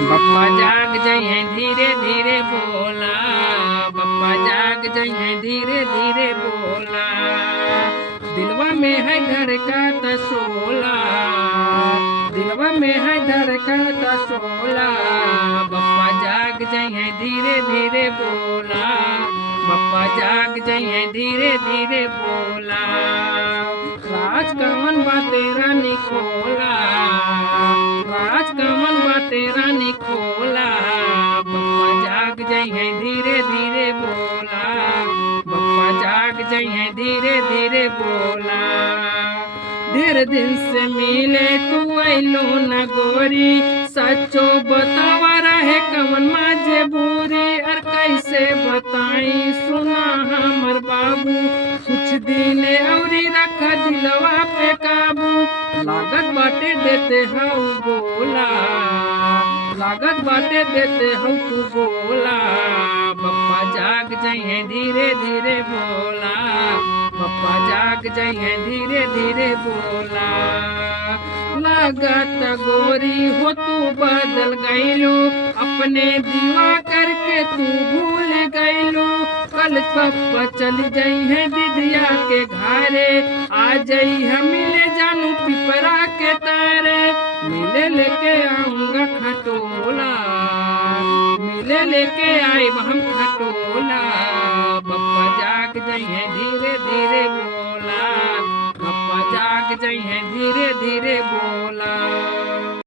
बप्पा जाग जइहे धीरे धीरे बोला, बप्पा जाग जइहे धीरे धीरे बोला। दिलवा में है धड़का सोला, दिलवा में है धड़का सोला। बप्पा जाग जइहे धीरे धीरे बोला, बप्पा जाग जइहे धीरे धीरे बोला। राज कवन बाते रानी खोला, राज कवन बाते रानी खोला। बप्पा जाग जइहे धीरे धीरे बोला, बप्पा जाग जइहे धीरे धीरे बोला। ढेर दिन से मिले तू अइलो न गोरी, सच्चो बतावा रहे कवन मजबूरी। और कैसे बताई सुना हमर बाबू, कुछ दिन औरी रख दिलवा पे काबू। लागत बाटे देते हऊ बोला, लागत बाटे देते हऊ तू बोला। बप्पा जाग जइहे धीरे धीरे बोला, बप्पा जाग जइहे धीरे धीरे बोला। लागत गोरी हो तू बदल गइलो, अपने दीवा करके तू भूल गइलो। कल पप्पा चल जइहे दीदिया के घरे, आ जइहे मिले जानू पिपरा के तारे। मिले लेके आऊंगा खटोला, मिले लेके आइब हम खटोला। बप्पा जाग जइहे धीरे धीरे बोला, बप्पा जाग जइहे धीरे धीरे बोला।